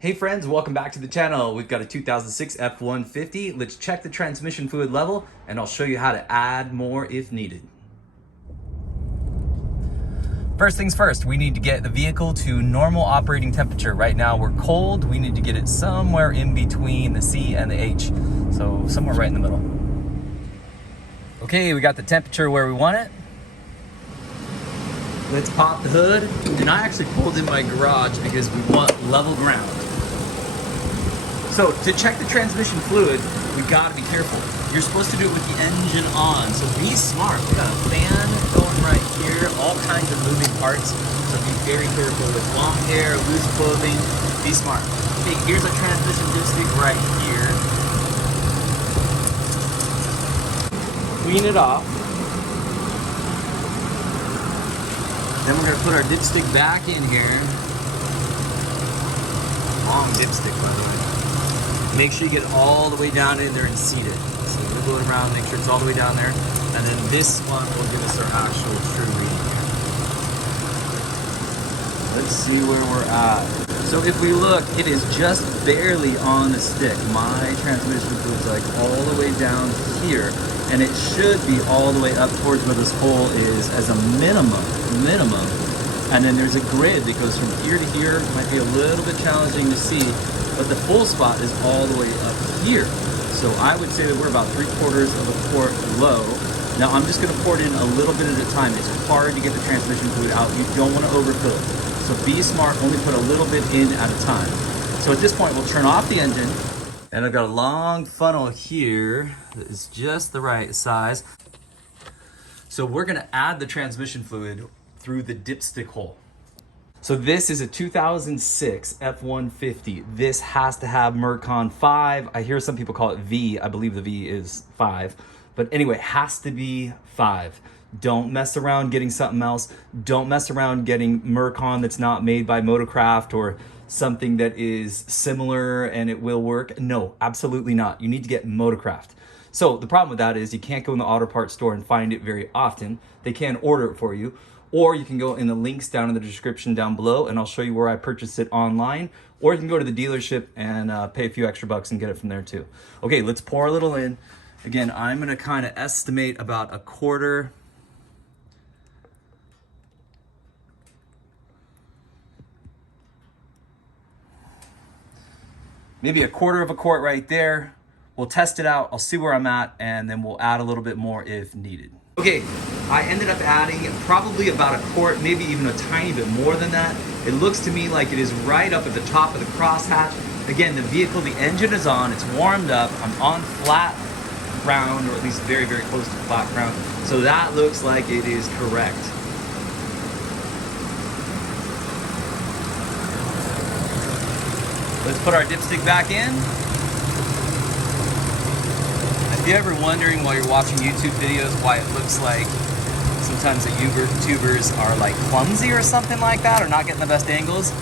Hey friends, welcome back to the channel. We've got a 2006 F150. Let's check the transmission fluid level and I'll show you how to add more if needed. First things first, we need to get the vehicle to normal operating temperature. Right now we're cold. We need to get it somewhere in between the C and the H. So somewhere right in the middle. Okay, we got the temperature where we want it. Let's pop the hood. And I actually pulled in my garage because we want level ground. So to check the transmission fluid, we gotta be careful. You're supposed to do it with the engine on, so be smart. We got a fan going right here, all kinds of moving parts, so be very careful with long hair, loose clothing, be smart. Okay, here's a transmission dipstick right here. Clean it off. Then we're gonna put our dipstick back in here. Long dipstick, by the way. Make sure you get all the way down in there and seat it. So wiggle it around, make sure it's all the way down there. And then this one will give us our actual true reading here. Let's see where we're at. So if we look, it is just barely on the stick. My transmission fluid's like all the way down here. And it should be all the way up towards where this hole is as a minimum. And then there's a grid that goes from here to here. Might be a little bit challenging to see, but the full spot is all the way up here. So I would say that we're about 3/4 of a quart low. Now I'm just gonna pour it in a little bit at a time. It's hard to get the transmission fluid out. You don't wanna overfill it. So be smart, only put a little bit in at a time. So at this point, we'll turn off the engine. And I've got a long funnel here that is just the right size. So we're gonna add the transmission fluid through the dipstick hole. So this is a 2006 F150. This has to have Mercon 5. I hear some people call it V. I believe the V is 5. But anyway, it has to be 5. Don't mess around getting something else. Don't mess around getting Mercon that's not made by Motorcraft or something that is similar and it will work. No, absolutely not. You need to get Motorcraft. So the problem with that is you can't go in the auto parts store and find it very often. They can order it for you. Or you can go in the links down in the description down below and I'll show you where I purchased it online. Or you can go to the dealership and pay a few extra bucks and get it from there too. Okay, let's pour a little in. Again, I'm gonna kind of estimate about 1/4. Maybe 1/4 of a quart right there. We'll test it out, I'll see where I'm at, and then we'll add a little bit more if needed. Okay, I ended up adding probably about 1/4, maybe even a tiny bit more than that. It looks to me like it is right up at the top of the crosshatch. Again, the vehicle, the engine is on, it's warmed up, I'm on flat ground, or at least very, very close to flat ground. So that looks like it is correct. Let's put our dipstick back in. If you're ever wondering while you're watching YouTube videos why it looks like sometimes the YouTubers are like clumsy or something like that, or not getting the best angles,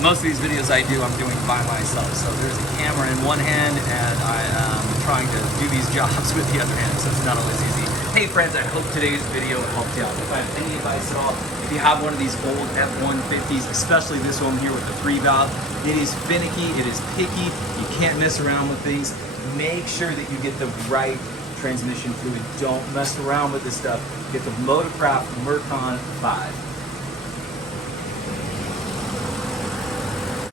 most of these videos I do, I'm doing by myself. So there's a camera in one hand and I am trying to do these jobs with the other hand, so it's not always easy. Hey friends, I hope today's video helped you out. If I have any advice at all, if you have one of these old F150s, especially this one here with the 3-valve, it is finicky, it is picky, you can't mess around with these. Make sure that you get the right transmission fluid. Don't mess around with this stuff. Get the Motorcraft Mercon 5.